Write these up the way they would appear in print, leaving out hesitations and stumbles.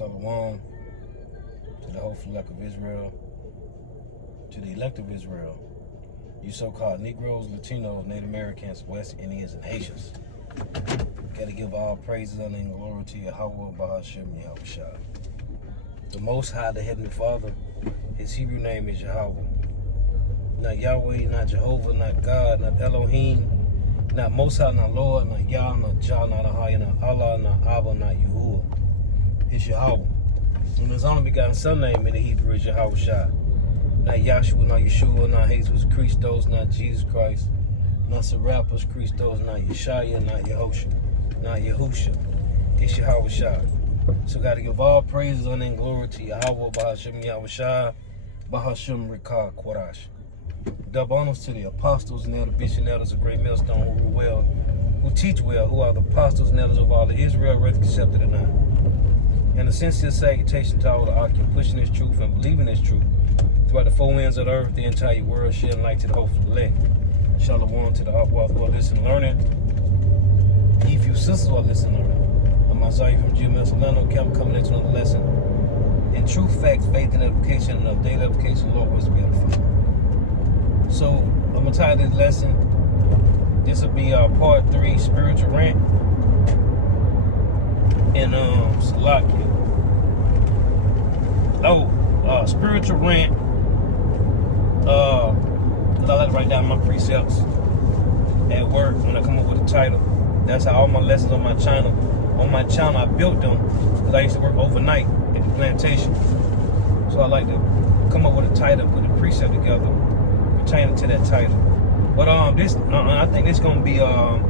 Shalom to the hopeful elect of Israel, to the elect of Israel, you so-called Negroes, Latinos, Native Americans, West Indians, and Haitians. Gotta give all praises, honor, and glory to Yahweh, Bahashem, Yahushua. The Most High, the Heavenly Father, his Hebrew name is Yahweh. Not Yahweh, not Jehovah, not God, not Elohim, not Most High, not Lord, not Yah, not Jah, not Ahai, not Allah, not Abba, not Yahuwah. It's Yahweh. And his only begotten son name in the Hebrew is Yahushua. Not Yahshua, not Yeshua, not Jesus Christos, not Jesus Christ, not Serapis Christos, not Yeshaya, not Yehoshua, not Yahusha. It's Yahushua. So gotta give all praises, honor, and glory to Yahweh, Bahashem Yahushua, Bahashem Rikah Quarash. Double honors to the apostles and elder bishops and elders of Great Millstone who rule well, who teach well, who are the apostles and elders of all of Israel, whether accepted or not. And a sincere salutation to all the occupants pushing this truth and believing this truth throughout the four winds of the earth, the entire world, shedding light to the hopeful elect. Shalom to the upward who are listening, learning. If you sisters are listening, learning. I'm Isaiah from GMS Solano Camp coming into another lesson. In truth, facts, faith, and edification, and of daily edification, Lord was beautiful. So I'm gonna title this lesson. This will be part 3, spiritual rant. And Salakia. Spiritual rant. Cause I like to write down my precepts at work when I come up with a title. That's how all my lessons on my channel. On my channel, I built them because I used to work overnight at the plantation. So I like to come up with a title, put a precept together pertaining to that title. But I think this gonna be a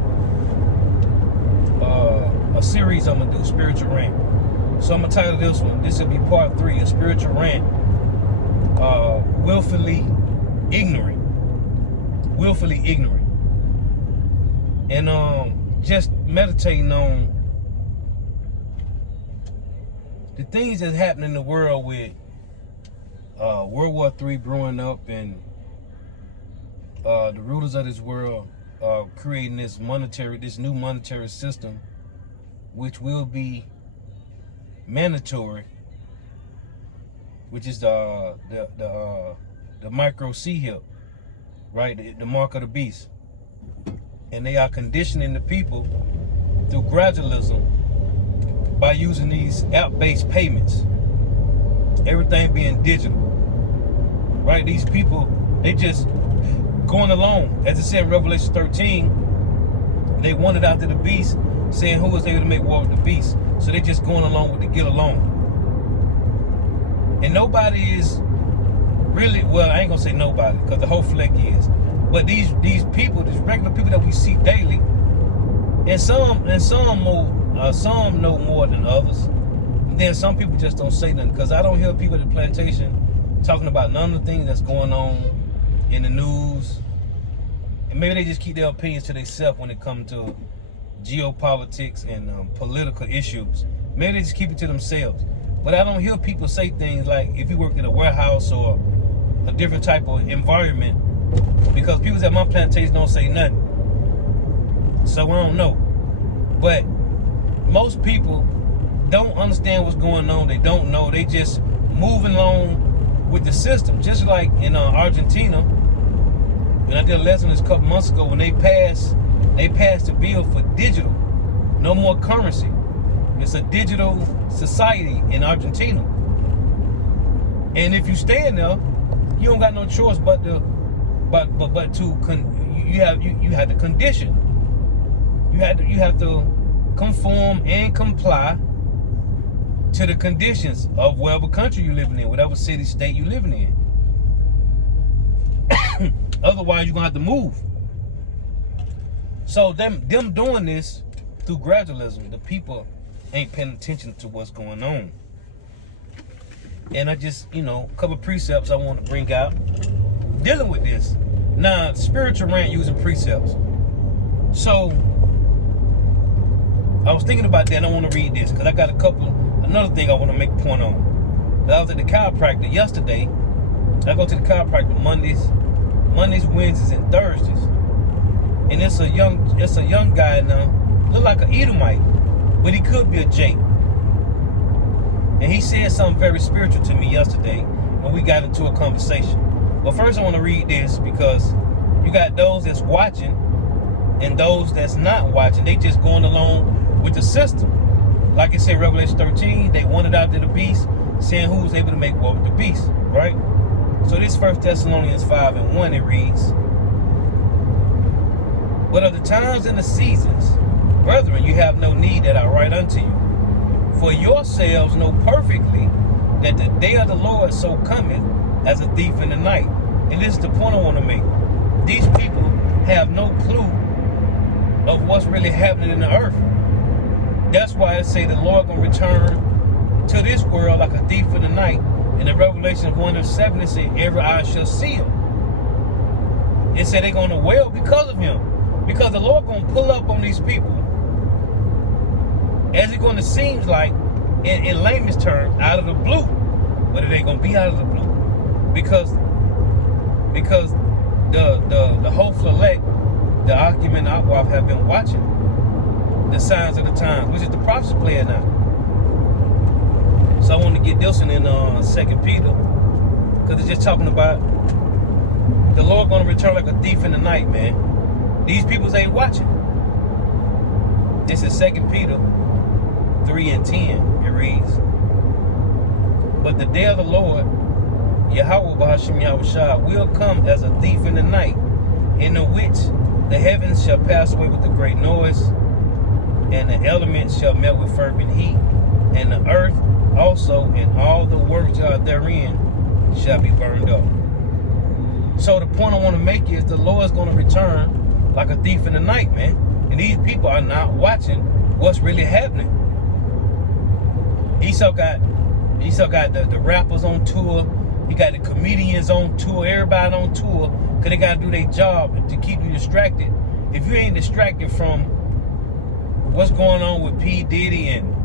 series I'm gonna do, spiritual rant. So I'm gonna title this one. This will be part 3, a spiritual rant. Willfully ignorant. Willfully ignorant. And just meditating on the things that's happening in the world with World War III brewing up and the rulers of this world creating this new monetary system, which will be mandatory, which is the micro C-hip, right? The mark of the beast. And they are conditioning the people through gradualism by using these app-based payments. Everything being digital, right? These people, they just going along. As it said in Revelation 13, they wanted after the beast, saying who was able to make war with the beast. So they just going along with the get along. And nobody is really, well, I ain't gonna say nobody, because the whole fleck is. But these people, these regular people that we see daily, and some know more than others. And then some people just don't say nothing, because I don't hear people at the plantation talking about none of the things that's going on in the news. And maybe they just keep their opinions to themselves when it comes to geopolitics and political issues. Maybe they just keep it to themselves. But I don't hear people say things like, if you work in a warehouse or a different type of environment, because people at my plantation don't say nothing. So I don't know. But most people don't understand what's going on. They don't know. They just moving along with the system. Just like in Argentina, when I did a lesson this a couple months ago, when they passed the bill for digital, no more currency. It's a digital society in Argentina. And if you stay in there, you don't got no choice but to you have to condition. You have to conform and comply to the conditions of whatever country you're living in, whatever city, state you're living in. Otherwise, you're gonna have to move. So them doing this through gradualism, the people ain't paying attention to what's going on. And I just, a couple of precepts I want to bring out dealing with this. Now, spiritual rant using precepts. So I was thinking about that, and I want to read this because I got another thing I want to make a point on. I was at the chiropractor yesterday. I go to the chiropractor Mondays, Wednesdays, and Thursdays. And it's a young guy now, look like an Edomite, but he could be a Jake. And he said something very spiritual to me yesterday when we got into a conversation. But first I want to read this because you got those that's watching and those that's not watching. They just going along with the system. Like it said, Revelation 13, they wanted out to the beast, saying who was able to make war with the beast, right? So this 1 Thessalonians 5:1, it reads, but of the times and the seasons, brethren, you have no need that I write unto you. For yourselves know perfectly that the day of the Lord so cometh as a thief in the night. And this is the point I want to make. These people have no clue of what's really happening in the earth. That's why it say the Lord gonna return to this world like a thief in the night. In the Revelation 1:7, it said every eye shall see him. It said they're gonna wail because of him. Because the Lord gonna pull up on these people, as it's gonna seem like, in layman's terms, out of the blue. But it ain't gonna be out of the blue. Because the whole elect, the argument Aquaf have been watching the signs of the times, which is the prophets playing now. So I want to get this one in 2 Peter, because it's just talking about the Lord gonna return like a thief in the night, man. These peoples ain't watching. This is 2 Peter 3:10. It reads, but the day of the Lord, Yahweh Bahashim Yahushua, will come as a thief in the night, in the which the heavens shall pass away with a great noise, and the elements shall melt with fervent heat, and the earth also and all the works that are therein shall be burned up. So the point I want to make is the Lord is going to return like a thief in the night, man. And these people are not watching what's really happening. Esau got the rappers on tour. He got the comedians on tour. Everybody on tour, because they got to do their job to keep you distracted. If you ain't distracted from what's going on with P. Diddy and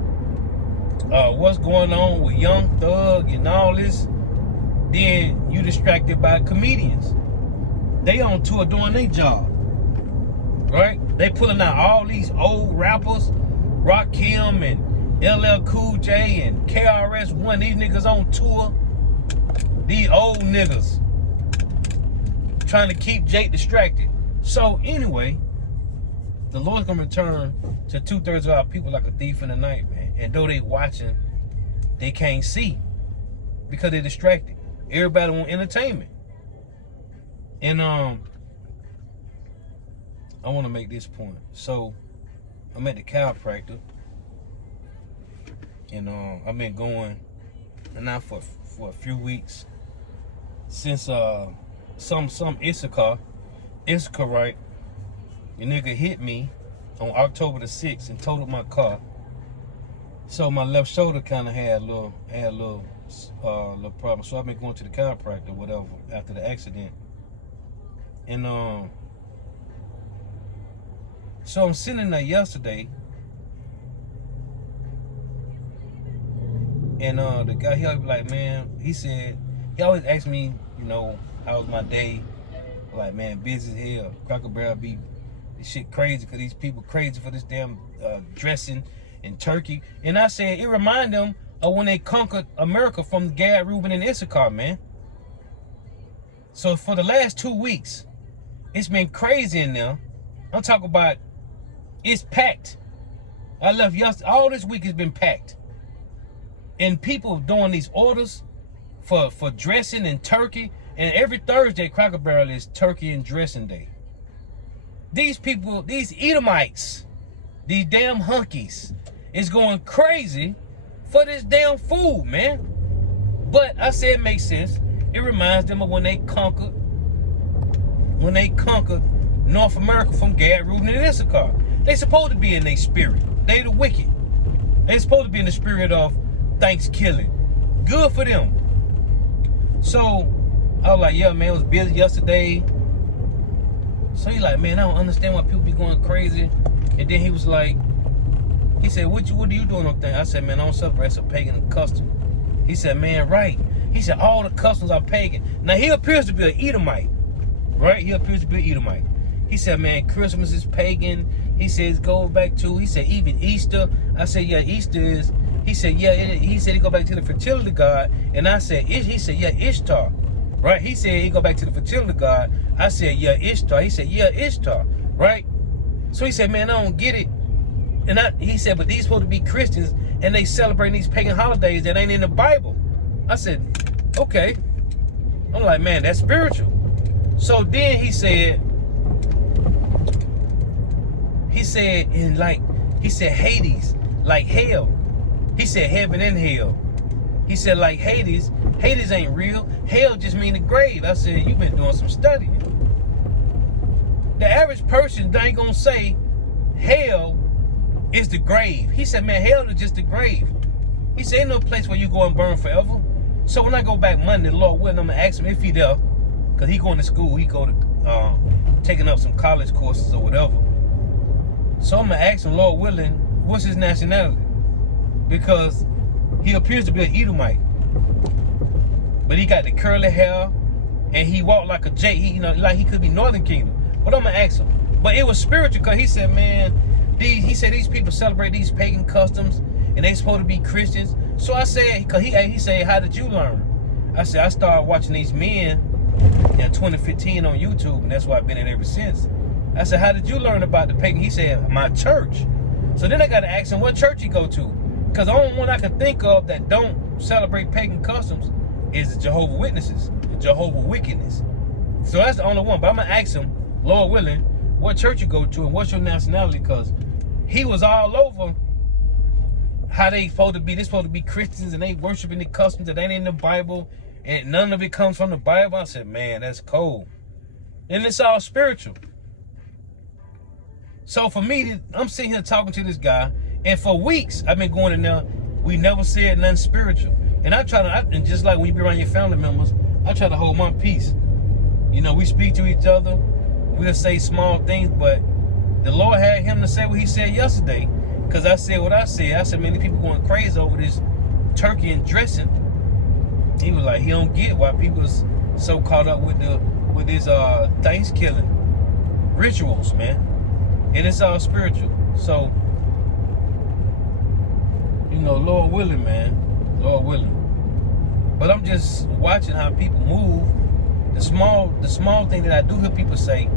what's going on with Young Thug and all this, then you distracted by comedians. They on tour doing their job, right? They pulling out all these old rappers, Rakim and LL Cool J and KRS-One. These niggas on tour. These old niggas trying to keep Jake distracted. So anyway, the Lord's gonna return to 2/3 of our people like a thief in the night, man. And though they watching, they can't see because they're distracted. Everybody want entertainment. And I want to make this point. So I'm at the chiropractor, and I've been going now for a few weeks since some Issachar, right? The nigga hit me on October the 6th and totaled my car. So my left shoulder kind of had a little problem. So I've been going to the chiropractor, whatever, after the accident. And so I'm sitting there yesterday, and the guy, he always be like, man, he said, he always asks me, you know, how was my day? Like, man, busy as hell. Cracker Barrel be this shit crazy because these people crazy for this damn dressing in Turkey. And I said, it remind them of when they conquered America from Gad, Reuben, and Issachar, man. So for the last 2 weeks, it's been crazy in there. I'm talking about, it's packed. I left yesterday, all this week has been packed. And people doing these orders for dressing and turkey. And every Thursday, Cracker Barrel is turkey and dressing day. These people, these Edomites, these damn hunkies, is going crazy for this damn food, man. But I said it makes sense. It reminds them of when they conquered North America from Gad, Reuben, and Issachar. They supposed to be in their spirit. They the wicked. They supposed to be in the spirit of Thanksgiving. Good for them. So I was like, yeah, man, it was busy yesterday. So he like, man, I don't understand why people be going crazy. And then he was like, he said, what are you doing on thing? I said, man, I don't celebrate, it's a pagan custom. He said, man, right. He said, all the customs are pagan. Now, he appears to be an Edomite, right? He appears to be an Edomite. He said, man, Christmas is pagan. He says, go back to, he said, even Easter. I said, yeah, Easter is He said, yeah. He said he go back to the fertility god. And I said, he said, yeah, Ishtar. Right? He said he go back to the fertility god. I said, yeah, Ishtar. He said, yeah, Ishtar. Right? So he said, man, I don't get it. And he said, but these supposed to be Christians, and they celebrating these pagan holidays that ain't in the Bible. I said, okay. I'm like, man, that's spiritual. So then he said Hades, like hell. He said heaven and hell. He said like Hades ain't real. Hell just mean the grave. I said, you've been doing some studying. The average person ain't gonna say hell is the grave. He said, man, hell is just the grave. He said, ain't no place where you go and burn forever. So when I go back Monday, Lord willing, I'm gonna ask him if he there, cause he going to school. He go to taking up some college courses or whatever. So I'm gonna ask him, Lord willing, what's his nationality? Because he appears to be an Edomite, but he got the curly hair and he walked like a J. He, like he could be Northern Kingdom. But I'm gonna ask him. But it was spiritual, cause he said, man, these people celebrate these pagan customs and they supposed to be Christians. So I said, cause he said, how did you learn? I said, I started watching these men in 2015 on YouTube, and that's why I've been in ever since. I said, how did you learn about the pagan? He said, my church. So then I got to ask him what church he go to. Because the only one I can think of that don't celebrate pagan customs is the Jehovah's Witnesses, the Jehovah's Wickedness. So that's the only one. But I'm going to ask him, Lord willing, what church you go to and what's your nationality? Because he was all over how they supposed to be Christians, and they worshiping the customs that ain't in the Bible, and none of it comes from the Bible. I said, man, that's cold. And it's all spiritual. So for me, I'm sitting here talking to this guy, and for weeks I've been going in there. We never said nothing spiritual. And I try to, and just like when you be around your family members, I try to hold my peace. You know, we speak to each other. We'll say small things, but the Lord had him to say what he said yesterday. Because I said what I said. I said, man, these people going crazy over this turkey and dressing. He was like, he don't get why people is so caught up with this Thanksgiving rituals, man. And it's all spiritual. So, you know, Lord willing, man. Lord willing. But I'm just watching how people move. The small thing that I do hear people say,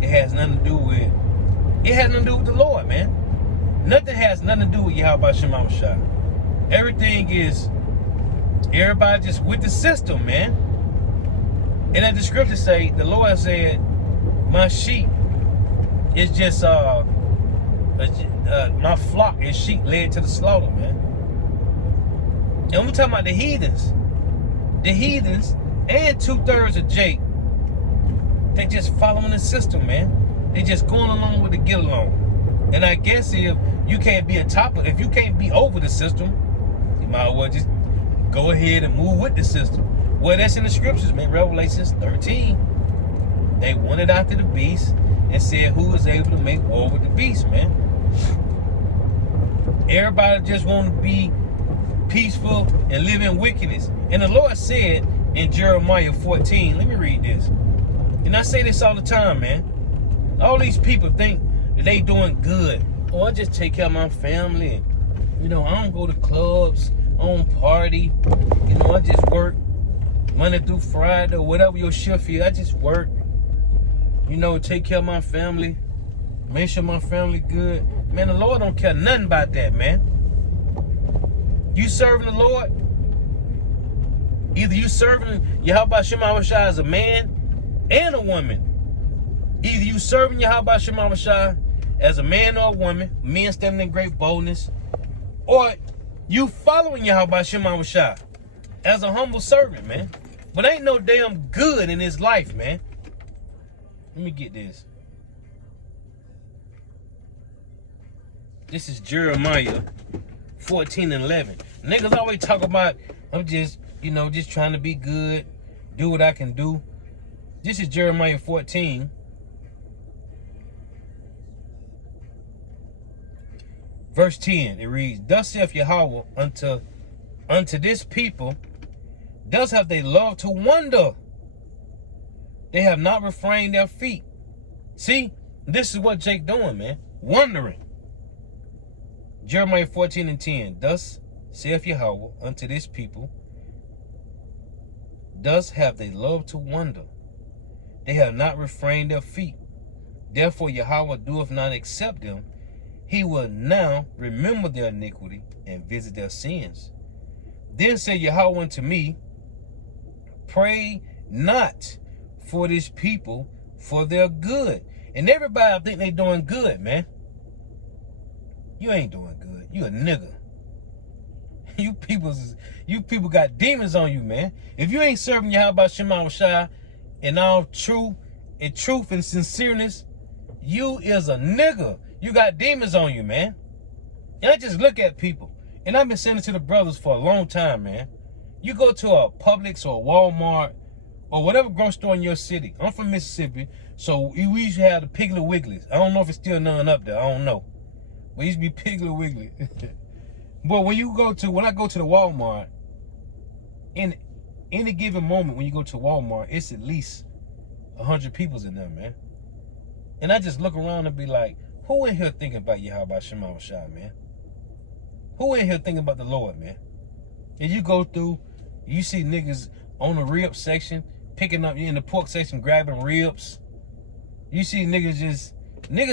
it has nothing to do with the Lord, man. Nothing has nothing to do with Yahweh Shema Shah. Everything is, everybody just with the system, man. And as the scriptures say, the Lord said, my sheep is just, my flock and sheep led to the slaughter, man. And we're talking about the heathens. The heathens and 2/3 of Jake, they just following the system, man. They just going along with the get along. And I guess if you can't be if you can't be over the system, you might as well just go ahead and move with the system. Well, that's in the scriptures, man. Revelations 13. They wanted after the beast and said, who is able to make war with the beast, man? Everybody just want to be peaceful and live in wickedness. And the Lord said in Jeremiah 14, let me read this. And I say this all the time, man. All these people think that they doing good. Oh, I just take care of my family. You know, I don't go to clubs. I don't party. You know, I just work Monday through Friday or whatever your shift is. I just work. You know, take care of my family. Make sure my family good. Man, the Lord don't care nothing about that, man. You serving the Lord? Either you serving Yahweh Shema Shah as a man and a woman. Either you serving Yahweh Shema Shah as a man or a woman, men standing in great boldness, or you following Yahweh Shema Shah as a humble servant, man. But ain't no damn good in his life, man. Let me get this. This is Jeremiah 14:11. Niggas always talk about, I'm just, you know, just trying to be good, do what I can do. This is Jeremiah 14. Verse 10, it reads, thus saith Yahweh unto this people, thus have they loved to wander. They have not refrained their feet. See, this is what Jake doing, man. Wandering. Jeremiah 14:10, thus saith Yahweh, unto this people, thus have they loved to wander. They have not refrained their feet. Therefore Yahweh doeth not accept them. He will now remember their iniquity and visit their sins. Then said Yahweh unto me, pray not for this people for their good. And everybody think they doing good, man. You ain't doing good. You a nigga. You people got demons on you, man. If you ain't serving Yahweh Shema Shai in all truth and sincereness, you is a nigga. You got demons on you, man. And I just look at people. And I've been saying it to the brothers for a long time, man. You go to a Publix or a Walmart or whatever grocery store in your city. I'm from Mississippi, so we used to have the Piggly Wigglies. I don't know if it's still none up there. I don't know. But it used to be Piggly Wiggly. But when I go to the Walmart, in any given moment when you go to Walmart, it's at least 100 people's in there, man. And I just look around and be like, who in here thinking about Yahweh Shema Shai, man? Who in here thinking about the Lord, man? And you go through, you see niggas on the rib section, picking up in the pork section, grabbing ribs. You see niggas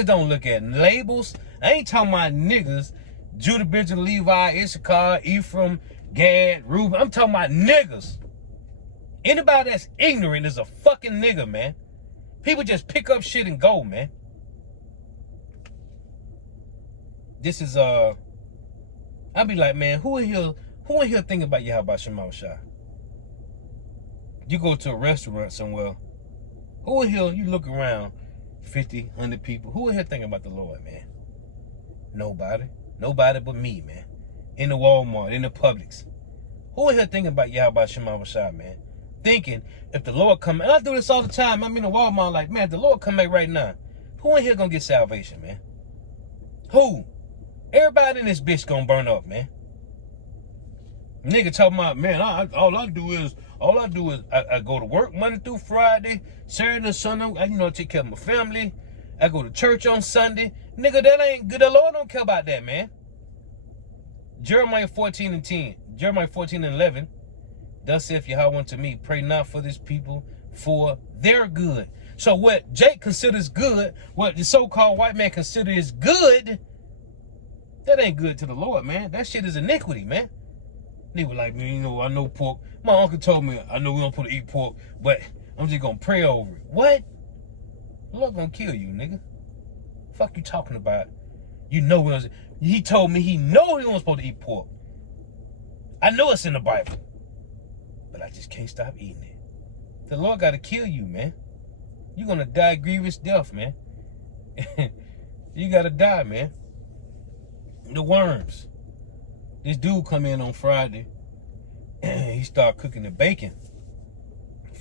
don't look at labels. I ain't talking about niggas, Judah, Benjamin, Levi, Issachar, Ephraim, Gad, Reuben. I'm talking about niggas. Anybody that's ignorant is a fucking nigga, man. People just pick up shit and go, man. This is I be like, man, who in here thinking about Yahweh Shema Shai? You go to a restaurant somewhere, who in here, you look around, 50, 100 people, who in here thinking about the Lord, man? Nobody. Nobody but me, man. In the Walmart, in the Publix. Who in here thinking about Yahweh Shema Shai, man? Thinking, if the Lord come, and I do this all the time, I'm in the Walmart like, man, if the Lord come back right now, who in here gonna get salvation, man? Who? Everybody in this bitch gonna burn up, man. Nigga talking about, man, all I do is I go to work Monday through Friday, Saturday and Sunday, I take care of my family. I go to church on Sunday. Nigga, that ain't good. The Lord don't care about that, man. Jeremiah 14 and 10. Jeremiah 14 and 11. Thus saith Yahweh unto me, pray not for this people for their good. So what Jake considers good, what the so-called white man considers good, that ain't good to the Lord, man. That shit is iniquity, man. They were like, man, I know pork. My uncle told me, I know we don't supposed to eat pork, but I'm just gonna pray over it. What? The Lord gonna kill you, nigga. Fuck you talking about? You know he told me he know he wasn't supposed to eat pork. I know it's in the Bible, but I just can't stop eating it. The Lord gotta kill you, man. You're gonna die grievous death, man. You gotta die, man. The worms. This dude come in on Friday and he started cooking the bacon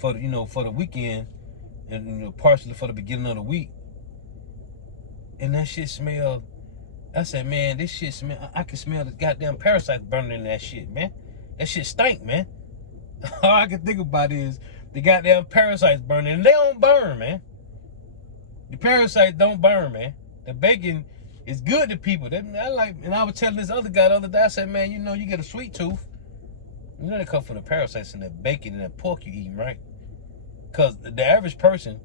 for the weekend and partially for the beginning of the week. And that shit smelled. I said, man, this shit smell. I can smell the goddamn parasites burning in that shit, man. That shit stink, man. All I can think about is the goddamn parasites burning, and they don't burn, man. The parasites don't burn, man. The bacon is good to people. And I was telling this other guy the other day, I said, man, you get a sweet tooth. You know they come from the parasites in that bacon and that pork you eating, right? Because the average person,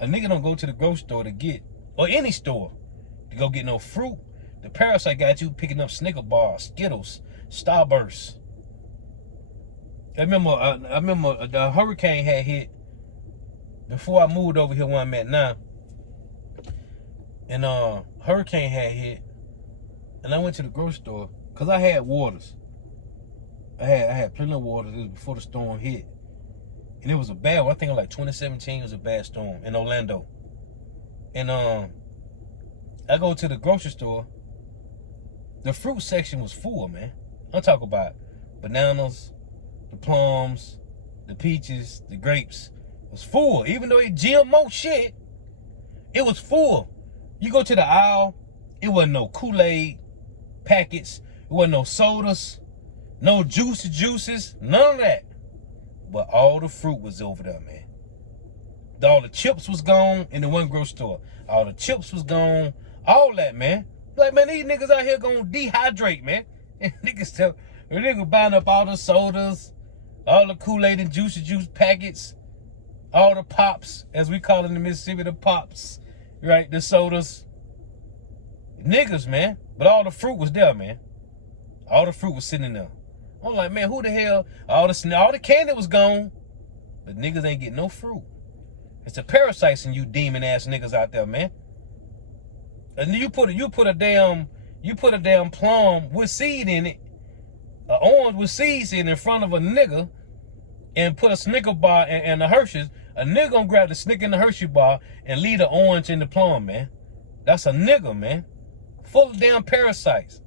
a nigga don't go to the grocery store to get, or any store, to go get no fruit. The parasite got you picking up Snicker bars, Skittles, Starbursts. I remember the hurricane had hit before I moved over here where I'm at now. And hurricane had hit, and I went to the grocery store because I had waters. I had plenty of waters. It was before the storm hit, and it was a bad one. I think like 2017 was a bad storm in Orlando. And I go to the grocery store. The fruit section was full, man. I'm talking about bananas, the plums, the peaches, the grapes. It was full. Even though it GMO shit, it was full. You go to the aisle, it wasn't no Kool-Aid packets, it wasn't no sodas, no juices, none of that. But all the fruit was over there, man. All the chips was gone in the one grocery store. All the chips was gone, all that, man. Like, man, these niggas out here gonna dehydrate, man. And niggas tell, The nigga buying up all the sodas, all the Kool-Aid and Juicy Juice packets, all the pops, as we call it in Mississippi, the pops, right? The sodas. Niggas, man. But all the fruit was there, man. All the fruit was sitting there. I'm like, man, who the hell? All the candy was gone, but niggas ain't getting no fruit. It's the parasites in you demon ass niggas out there, man. And you put a damn plum with seed in it, an orange with seeds in front of a nigga, and put a Snicker bar and a Hershey's. A nigga gonna grab the Snicker and the Hershey bar and leave the orange in the plum, man. That's a nigga, man. Full of damn parasites.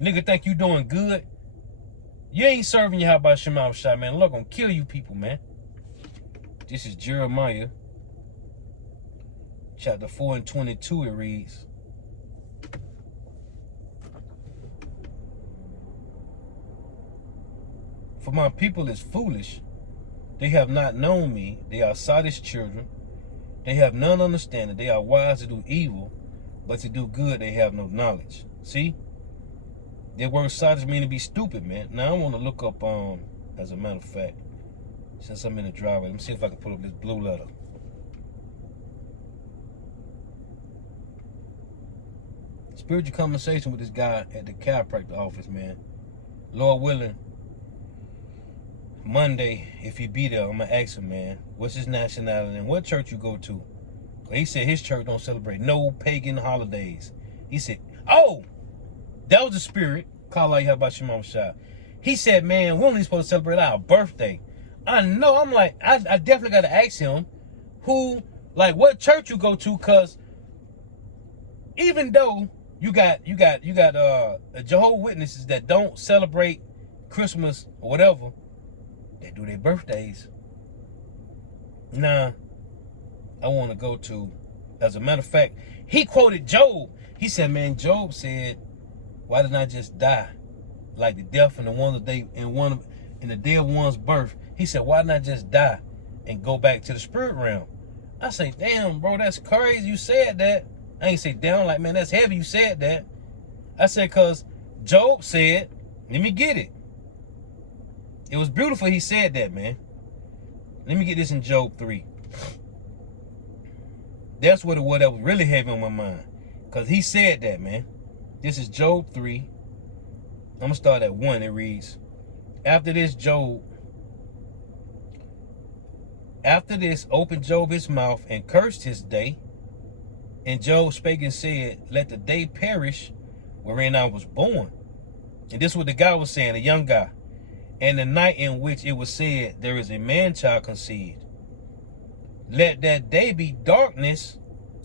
Nigga think you doing good. You ain't serving your how about Shema Shah, man. Look, gonna kill you people, man. This is Jeremiah. Chapter 4 and 22, it reads. For my people is foolish. They have not known me. They are sottish children. They have none understanding. They are wise to do evil, but to do good they have no knowledge. See? That word sottish mean to be stupid, man. Now I want to look up, as a matter of fact, since I'm in the driveway, let me see if I can pull up this blue letter. Spiritual conversation with this guy at the chiropractor office, man. Lord willing, Monday, if he be there, I'm going to ask him, man, what's his nationality and what church you go to? He said his church don't celebrate no pagan holidays. He said, oh, that was the spirit. Call out, how about Shema Shah? He said, man, we're only supposed to celebrate our birthday. I know. I'm like, I definitely got to ask him what church you go to, because even though you got Jehovah's Witnesses that don't celebrate Christmas or whatever, they do their birthdays. Nah, I want to go to, as a matter of fact, he quoted Job. He said, man, Job said, why didn't I just die? Like the death in the day of one's birth. He said, why didn't I just die and go back to the spirit realm? I say, damn, bro, that's crazy you said that. I ain't say damn, like, man, that's heavy you said that. I said, because Job said, let me get it. It was beautiful he said that, man. Let me get this in Job 3. That's what was really heavy on my mind. Because he said that, man. This is Job 3. I'm going to start at 1. It reads, After this opened Job his mouth and cursed his day. And Job spake and said, let the day perish wherein I was born. And this is what the guy was saying, a young guy. And the night in which it was said, there is a man-child conceived. Let that day be darkness.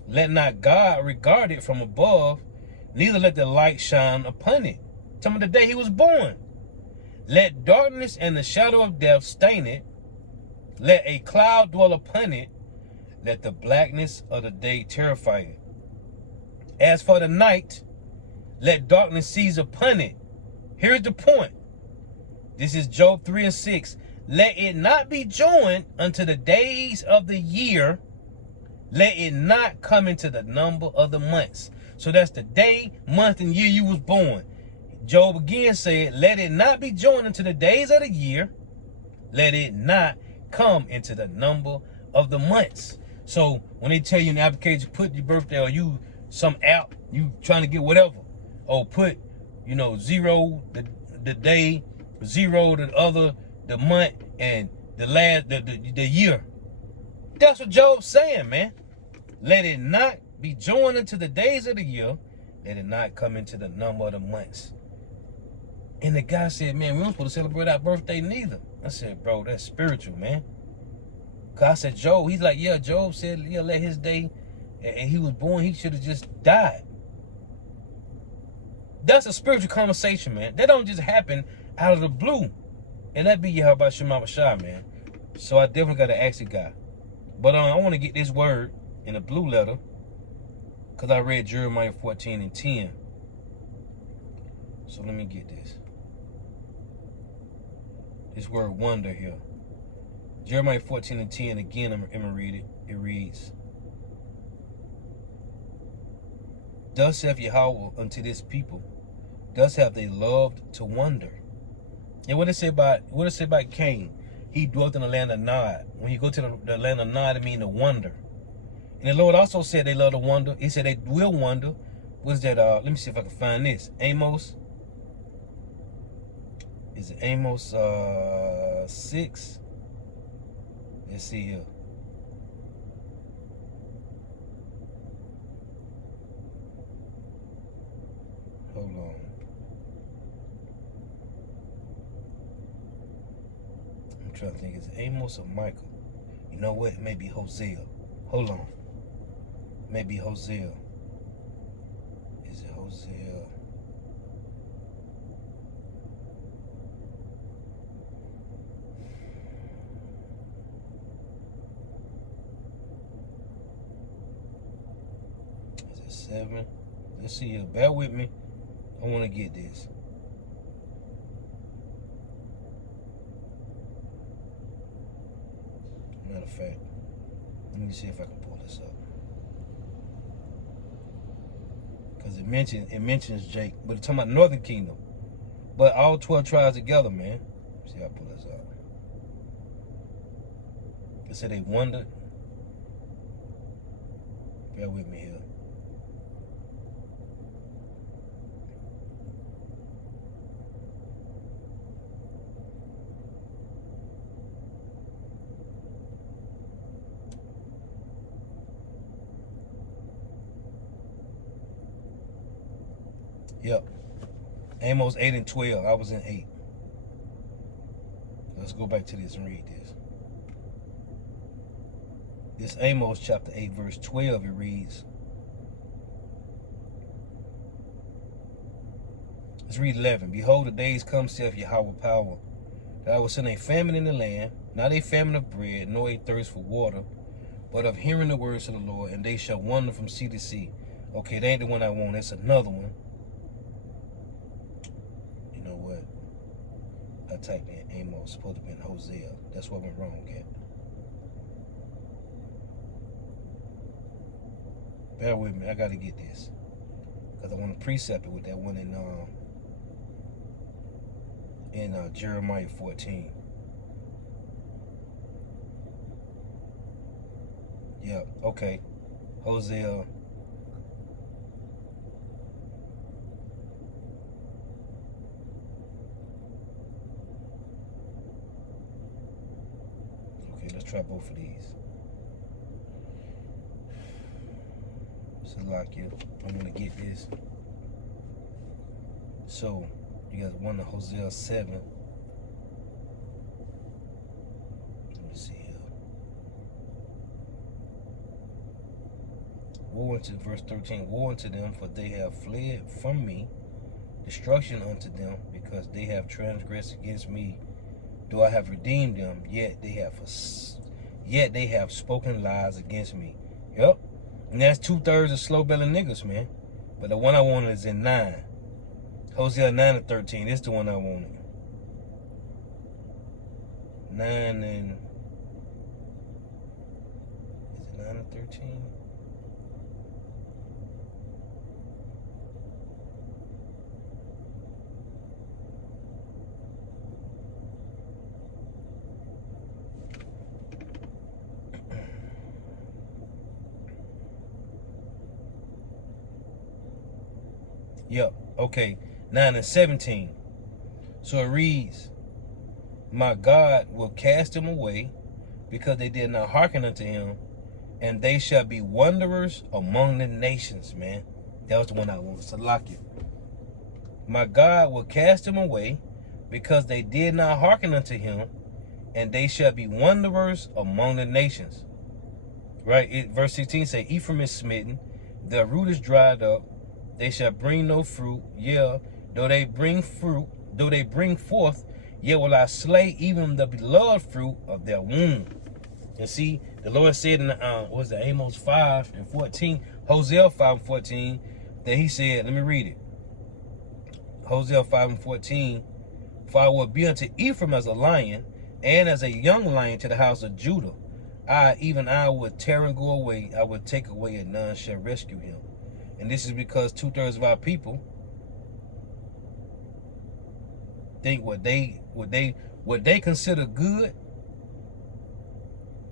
Let not God regard it from above, neither let the light shine upon it. Tell me the day he was born. Let darkness and the shadow of death stain it. Let a cloud dwell upon it. Let the blackness of the day terrify it. As for the night, let darkness seize upon it. Here's the point. This is Job 3 and 6. Let it not be joined unto the days of the year. Let it not come into the number of the months. So that's the day, month, and year you was born. Job again said, let it not be joined into the days of the year. Let it not come into the number of the months. So when they tell you in the application, put your birthday, or you some app, you trying to get whatever, or put, 0 the day, 0 the month, and the year. That's what Job's saying, man. Let it not be joined into the days of the year. Let it not come into the number of the months. And the guy said, man, we don't supposed to celebrate our birthday neither. I said, bro, that's spiritual, man. Cause I said, Job, he's like, yeah, Job said, yeah, let his day, and he was born, he should have just died. That's a spiritual conversation, man. That don't just happen out of the blue. And that be Yahweh Shema Shah, man. So I definitely got to ask the guy. But I want to get this word in a blue letter, because I read Jeremiah 14 and 10. So let me get this. This word wonder here. Jeremiah 14 and 10, again, I'm going to read it. It reads, Thus saith Yahweh unto this people, thus have they loved to wonder, And what it say about Cain? He dwelt in the land of Nod. When you go to the land of Nod, it means to wonder. And the Lord also said they love to wonder. He said they will wonder. What's that? Let me see if I can find this. Amos. Is it Amos 6? Let's see here. Hold on. I'm trying to think. Is it Amos or Michael? You know what? It may be Hosea. Hold on. Maybe Hosea. Is it Hosea? Is it 7? Let's see here. Bear with me. I want to get this. Matter of fact, let me see if I can pull this up. Because it mentions Jake, but it's talking about Northern Kingdom. But all 12 tribes together, man. See how I pull this up. It said they wondered. Bear with me here. Yep. Amos 8 and 12. I was in 8. Let's go back to this and read this. This Amos chapter 8 verse 12, it reads. Let's read 11. Behold, the days come, saith Yahweh power, that I will send a famine in the land, not a famine of bread, nor a thirst for water, but of hearing the words of the Lord, and they shall wander from sea to sea. Okay, that ain't the one I want. That's another one. I typed in Amos, supposed to be in Hosea. That's what went wrong at. Bear with me, I gotta get this. Because I want to precept it with that one in Jeremiah 14. Yep, okay. Hosea. Let's try both of these. Select you. I'm gonna get this. So you guys want the Hosea 7. Let me see here. Woe unto verse 13. Woe unto them, for they have fled from me. Destruction unto them, because they have transgressed against me. Though I have redeemed them, yet they have spoken lies against me. Yep. And that's 2/3 of slow-belly niggas, man. But the one I wanted is in 9. Hosea 9 and 13. This is the one I wanted. 9 and... Is it 9 and 13? Yep, okay, 9 and 17. So it reads, my God will cast them away, because they did not hearken unto him, and they shall be wanderers among the nations, man. That was the one I wanted to lock it. My God will cast them away, because they did not hearken unto him, and they shall be wanderers among the nations. Right, verse 16 say, Ephraim is smitten, their root is dried up, they shall bring no fruit. Yeah, though they bring forth, yet will I slay even the beloved fruit of their womb. And see, the Lord said in Amos 5 and 14, Hosea 5 and 14, that he said, let me read it. Hosea 5 and 14, for I will be unto Ephraim as a lion, and as a young lion to the house of Judah. I would tear and go away, I would take away, and none shall rescue him. And this is because 2/3 of our people think what they consider good,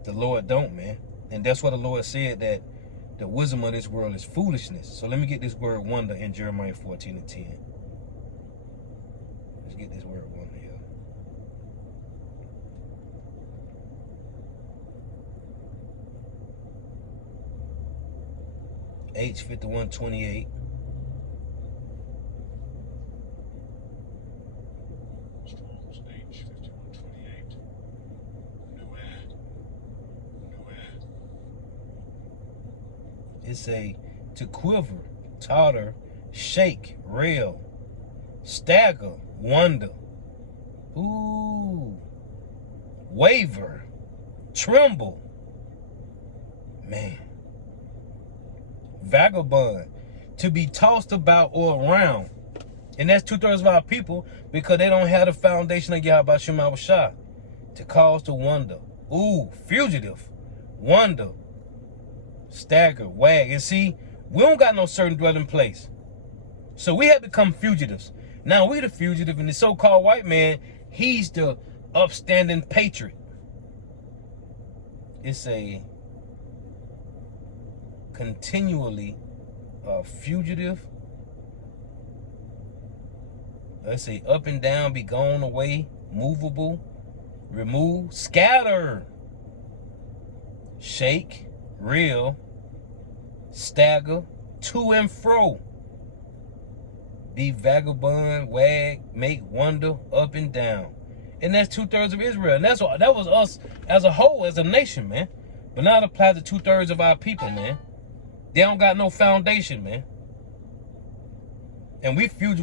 the Lord don't, man. And that's what the Lord said, that the wisdom of this world is foolishness. So let me get this word wonder in Jeremiah 14:10. Let's get this word wonder here. H5128. Strong's H5128. It's to quiver, totter, shake, rail, stagger, wonder, ooh, waver, tremble, man. Vagabond, to be tossed about or around. And that's 2/3 of our people, because they don't have the foundation of Yahweh Shema Shah. To cause to wonder. Ooh, fugitive, wonder, stagger, wag. And see, we don't got no certain dwelling place. So we have become fugitives. Now we the fugitive, and the so-called white man, he's the upstanding patriot. It's a continually fugitive. Let's say up and down, be gone away, movable, remove, scatter, shake, reel, stagger, to and fro, be vagabond, wag, make wonder, up and down. And that's 2/3 of Israel. And that was us as a whole, as a nation, man. But now it applies to 2/3 of our people, man. They don't got no foundation, man. And we was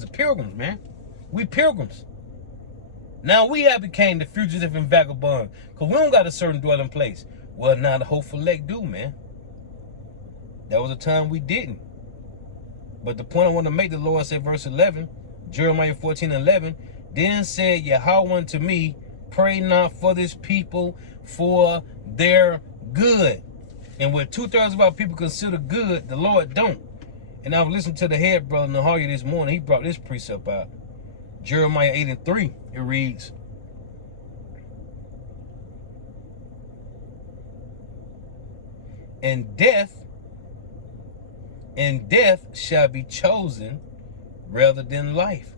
the pilgrims, man. We pilgrims. Now we have became the fugitive and vagabond, because we don't got a certain dwelling place. Well, now the hopeful elect do, man. There was a time we didn't. But the point I want to make, the Lord said, verse 11, Jeremiah 14:11, then said Yahweh unto me, pray not for this people for their good. And what 2/3 of our people consider good, the Lord don't. And I was listening to the head brother Naharia this morning. He brought this precept out. Jeremiah 8:3. It reads, and death shall be chosen rather than life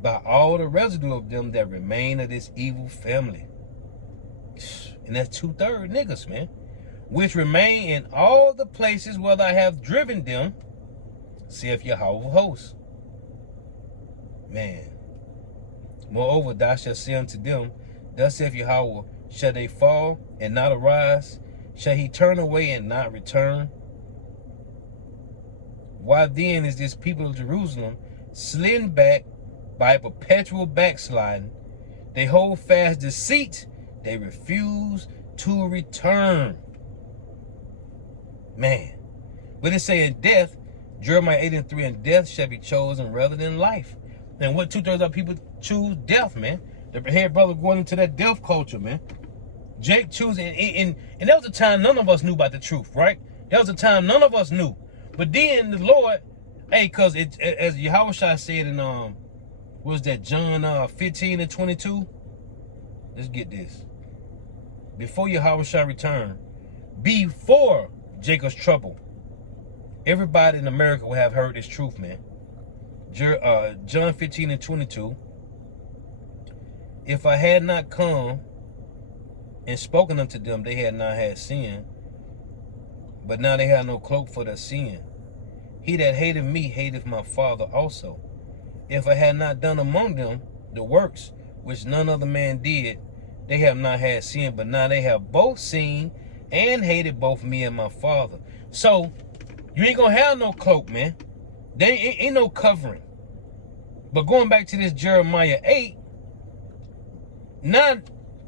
by all the residue of them that remain of this evil family. And that's 2/3 niggas, man, which remain in all the places where I have driven them, saith Yahweh of hosts. Man. Moreover, thou shalt say unto them, thus saith Yahweh, shall they fall and not arise? Shall he turn away and not return? Why then is this people of Jerusalem slidden back by perpetual backsliding? They hold fast deceit. They refuse to return. Man. But it's saying death, Jeremiah 8:3, and death shall be chosen rather than life. And what 2/3 of people choose? Death, man. The head brother going into that death culture, man. Jake choosing, and that was a time none of us knew about the truth, right? That was a time none of us knew. But then the Lord, hey, because as Yahweh said in was that John 15:22? Let's get this. Before Yahweh shall return, before Jacob's trouble, everybody in America will have heard this truth, man. John 15:22. If I had not come and spoken unto them, they had not had sin, but now they have no cloak for their sin. He that hated me hateth my Father also. If I had not done among them the works which none other man did, they have not had sin, but now they have both seen and hated both me and my Father. So you ain't gonna have no cloak, man. There ain't no covering. But going back to this Jeremiah 8, now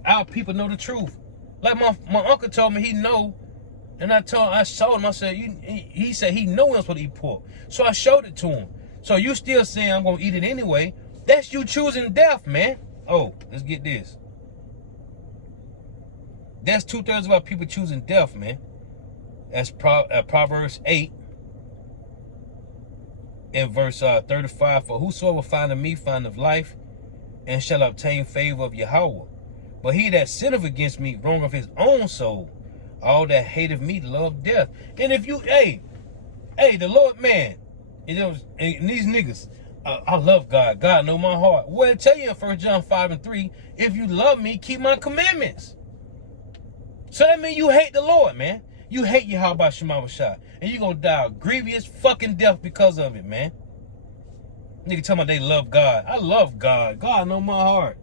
our people know the truth. Like my uncle told me he know, and I showed him, I said, he said he know us what to eat pork. So I showed it to him. So you still saying I'm gonna eat it anyway? That's you choosing death, man. Oh, let's get this. That's 2/3 of our people choosing death, man. That's Proverbs 8. in verse 35, for whosoever findeth me findeth life, and shall obtain favor of Yahweh. But he that sinneth against me wrongeth his own soul. All that hateth me love death. And if you, hey, the Lord, man, and these niggas, I love God. God know my heart. Well, I tell you in 1 John 5:3, if you love me, keep my commandments. So that means you hate the Lord, man. You hate Yahweh Shema Shah. And you're going to die a grievous fucking death because of it, man. Nigga talking about they love God. I love God. God know my heart.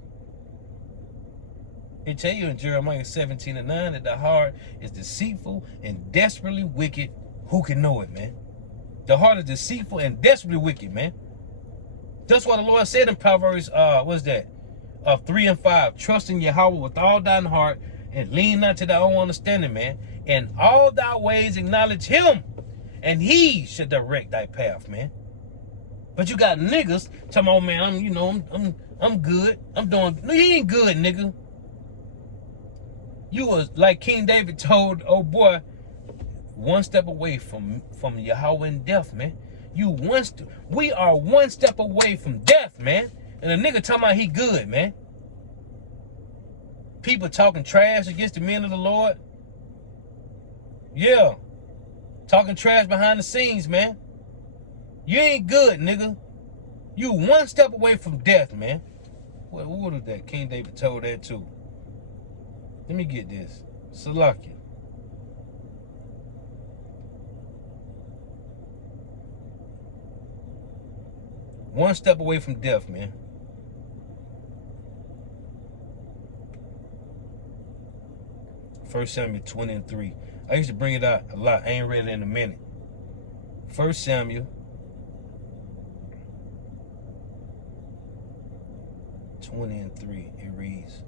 It tell you in Jeremiah 17:9 that the heart is deceitful and desperately wicked. Who can know it, man? The heart is deceitful and desperately wicked, man. That's why the Lord said in Proverbs, 3 and 5, trust in Yahweh with all thine heart and lean not to thy own understanding, man. And all thy ways acknowledge him, and he should direct thy path, man. But you got niggas talking about, man, I'm good. I'm doing. No, you ain't good, nigga. You was like King David told, oh boy, one step away from Yahweh and death, man. We are one step away from death, man. And a nigga talking about he good, man. People talking trash against the men of the Lord. Yeah. Talking trash behind the scenes, man. You ain't good, nigga. You one step away from death, man. What was that? King David told that too. Let me get this. Salakia. One step away from death, man. First Samuel 20:3. I used to bring it out a lot. I ain't read it in a minute. First Samuel 20:3. It reads,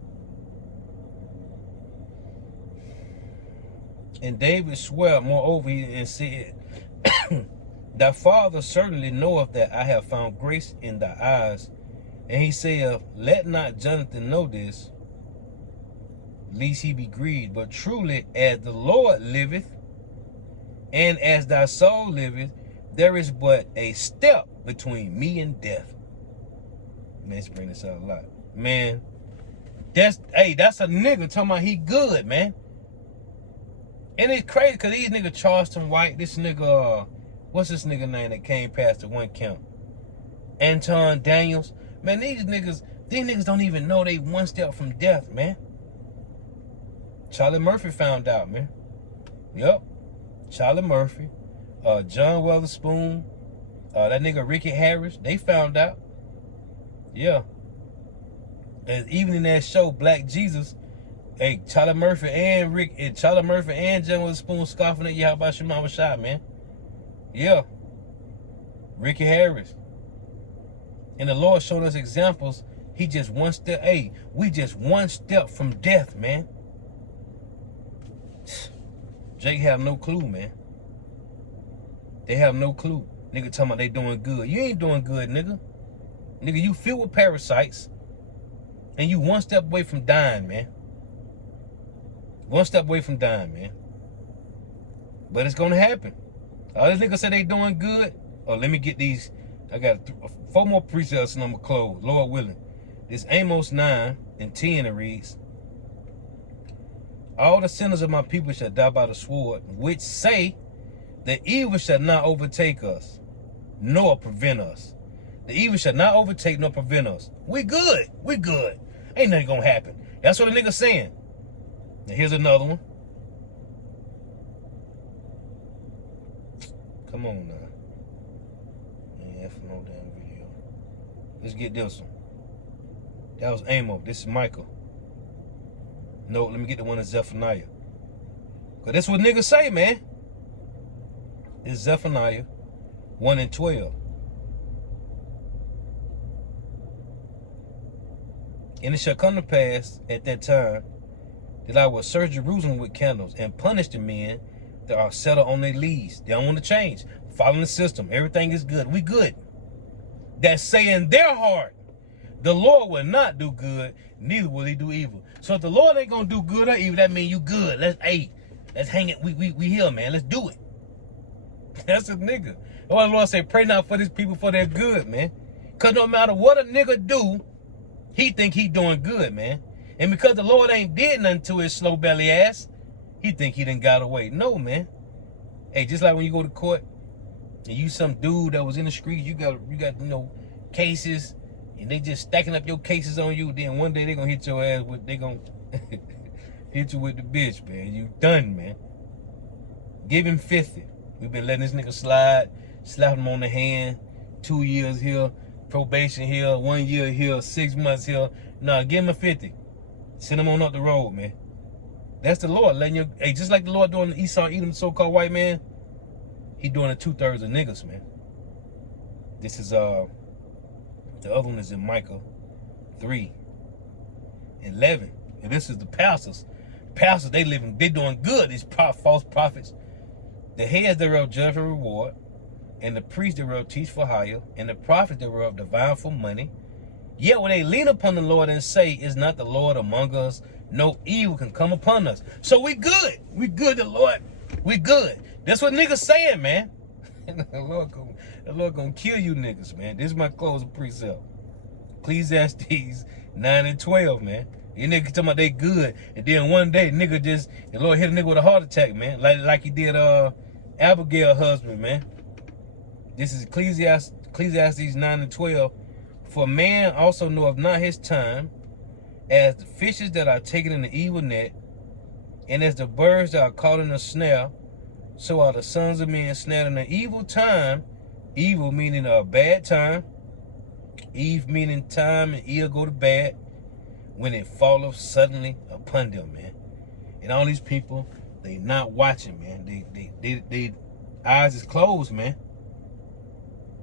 and David swore moreover and said, thy father certainly knoweth that I have found grace in thy eyes. And he saith, let not Jonathan know this, lest he be grieved. But truly, as the Lord liveth, and as thy soul liveth, there is but a step between me and death. Man, let's bring this out a lot. Man, that's a nigga talking about he good, man. And it's crazy because these niggas Charleston White, this nigga, what's this nigga name that came past the one count? Anton Daniels. Man, these niggas don't even know they one step from death, man. Charlie Murphy found out, man. Yep. Charlie Murphy. John Witherspoon. That nigga Ricky Harris. They found out. Yeah. And even in that show, Black Jesus, hey, Charlie Murphy and John Witherspoon scoffing at Yahweh Shema Shah, man. Yeah. Ricky Harris. And the Lord showed us examples. He just one step, we just one step from death, man. Jake have no clue, man. They have no clue. Nigga talking about they doing good. You ain't doing good, nigga. Nigga, you filled with parasites. And you one step away from dying, man. One step away from dying, man. But it's gonna happen. All these niggas say they doing good. Oh, let me get these. I got 4 more precepts and I'm gonna close, Lord willing. This Amos 9:10 it reads, all the sinners of my people shall die by the sword, which say, the evil shall not overtake us, nor prevent us. The evil shall not overtake nor prevent us. We good. We good. Ain't nothing gonna happen. That's what the nigga saying. Now here's another one. Come on now. Yeah, for no damn video. Let's get this one. That was Amos. This is Michael. No, let me get the one of Zephaniah. Because that's what niggas say, man. It's Zephaniah 1:12. And it shall come to pass at that time that I will search Jerusalem with candles and punish the men that are settled on their leads. They don't want to change. Following the system. Everything is good. We good. That say in their heart, the Lord will not do good, neither will he do evil. So if the Lord ain't gonna do good or evil, that means you good. Let's hang it. We here, man. Let's do it. That's a nigga. The Lord say, pray not for these people for their good, man. Because no matter what a nigga do, he think he doing good, man. And because the Lord ain't did nothing to his slow belly ass, he think he done got away. No, man. Hey, just like when you go to court and you some dude that was in the street, you got cases, and they just stacking up your cases on you. Then one day they gonna hit your ass with, they gonna hit you with the bitch, man. You done, man. Give him 50. We've been letting this nigga slide, slap him on the hand, 2 years here, probation here, 1 year here, 6 months here. Nah, give him a 50. Send him on up the road, man. That's the Lord letting you, hey, just like the Lord doing Esau, Edom, so-called white man, he doing it 2/3 of niggas, man. This is, the other one is in Micah 3:11. And this is the pastors. Pastors, they doing good, these false prophets. The heads thereof judge for reward, and the priests thereof teach for hire, and the prophets thereof divine for money. Yet when they lean upon the Lord and say, is not the Lord among us? No evil can come upon us. So we good. We good, the Lord. We good. That's what niggas saying, man. the Lord gonna kill you niggas, man. This is my closing precept. Ecclesiastes 9:12, man. You niggas talking about they good, and then one day the Lord hit a nigga with a heart attack, man. Like he did Abigail's husband, man. This is Ecclesiastes 9:12. For man also knoweth not his time, as the fishes that are taken in the evil net, and as the birds that are caught in a snare, so are the sons of men snared in an evil time. Evil meaning a bad time. Eve meaning time, and ear go to bad, when it falleth suddenly upon them, man. And all these people, they not watching, man. They eyes is closed, man.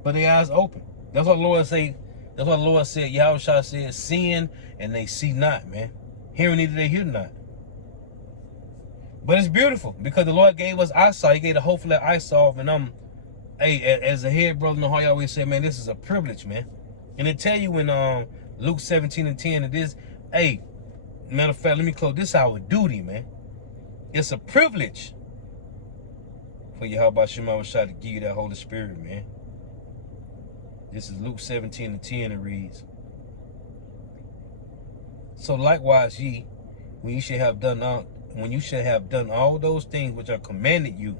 But their eyes open. That's what the Lord say. That's what the Lord said. Yahushua said, seeing and they see not, man. Hearing neither they hear not. But it's beautiful because the Lord gave us eyesight. He gave the hopefully eyesight. And hey, as a head brother, know how you always say, man, this is a privilege, man. And it tell you in Luke 17:10, it is, hey, matter of fact, let me close. This is our duty, man. It's a privilege for Yahweh Shema to give you that Holy Spirit, man. This is Luke 17:10. It reads, so likewise ye, when you should have done all those things which are commanded you,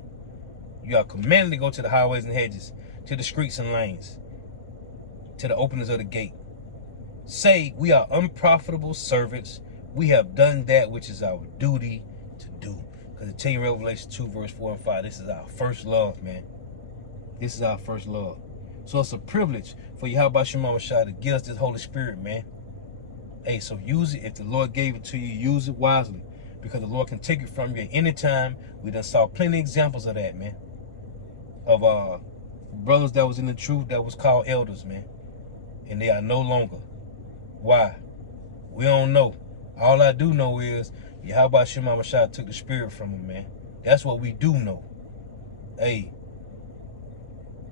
you are commanded to go to the highways and hedges, to the streets and lanes, to the openings of the gate. Say, we are unprofitable servants. We have done that which is our duty to do. Because it tells you in Revelation 2:4-5, this is our first love, man. This is our first love. So it's a privilege for Yahweh Shema Mashai to give us this Holy Spirit, man. Hey, so use it. If the Lord gave it to you, use it wisely. Because the Lord can take it from you at any time. We done saw plenty of examples of that, man. Of brothers that was in the truth that was called elders, man. And they are no longer. Why? We don't know. All I do know is Yahweh Shema Mashai took the spirit from him, man. That's what we do know. Hey,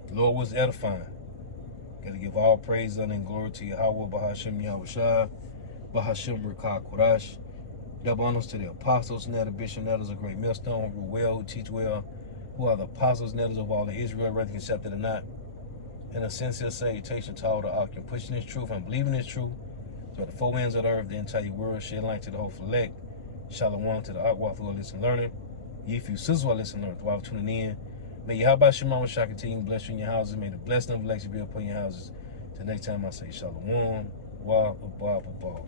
the Lord was edifying. Gotta give all praise, honor, and glory to Yahweh, Bahashim Yahushua, Bahashim Rekah Qurash. Double honors to the apostles, and the bishop, and elders of great millstone, who rule well, who teach well, who are the apostles and elders of all of Israel, whether accepted or not. And a sincere salutation to all the occupant, pushing this truth and believing this truth, to the four winds of the earth, the entire world, shed light to the whole elect. Shalom to the Akwaf who are listening learning. If you sisters who are listening learning, while tuning in. May Yahweh Shema Mashai continue to bless you in your houses. May the blessing of election be upon your houses. Till next time I say Shalom. Wa, ba, ba, ba.